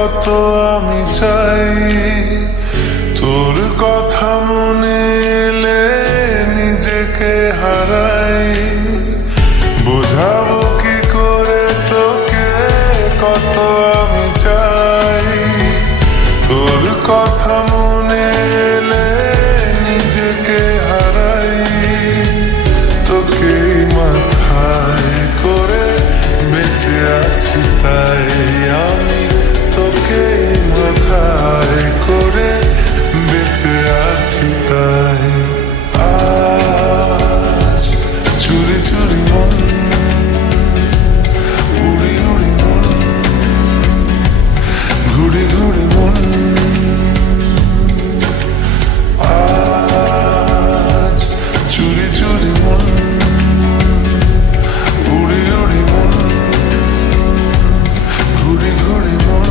কত আমি চাই, তোর কথা মনে এলে নিজেকে হারাই। বোঝাবো কি করে তোকে কত আমি চাই, তোর কথা মনে এলে নিজেকে হারাই। তোকে মাথায় করে বেঁচে আছি তাই আমি, তোকে মাথায় করে বেঁচে আছি তাই। আজ চুরি চুরি মন, উড়ি উড়ি মন, ঘুরে ঘুরে মন। আজ চুরি চুরি মন, উড়ি উড়ি মন, ঘুরে ঘুরে মন।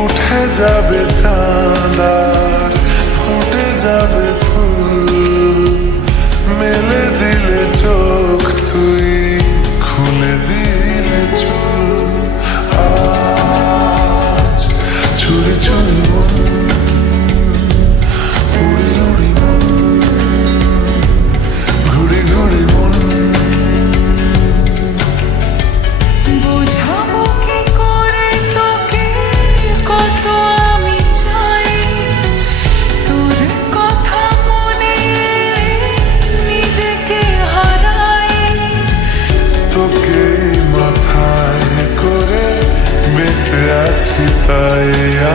উঠে যাবে চাঁদ আর ফুটে যাবে ফুল, মেলে দিলে চোখ তুই খুলে দিলে চুল। আজ চুরি চুরি মন, উড়ি উড়ি মন, ঘুরি ঘুরি মন। তোকে মাথায় করে বেঁচে আছি তাই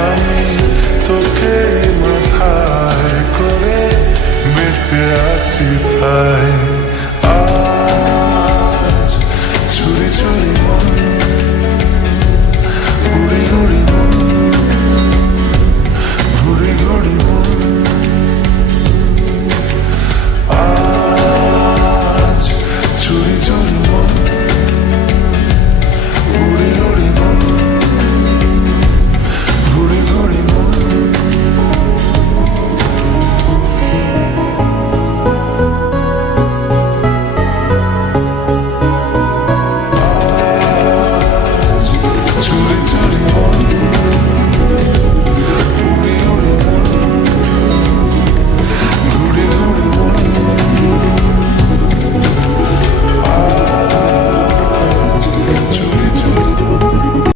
আমি, তোকে মাথায় করে বেঁচে আছি তাই।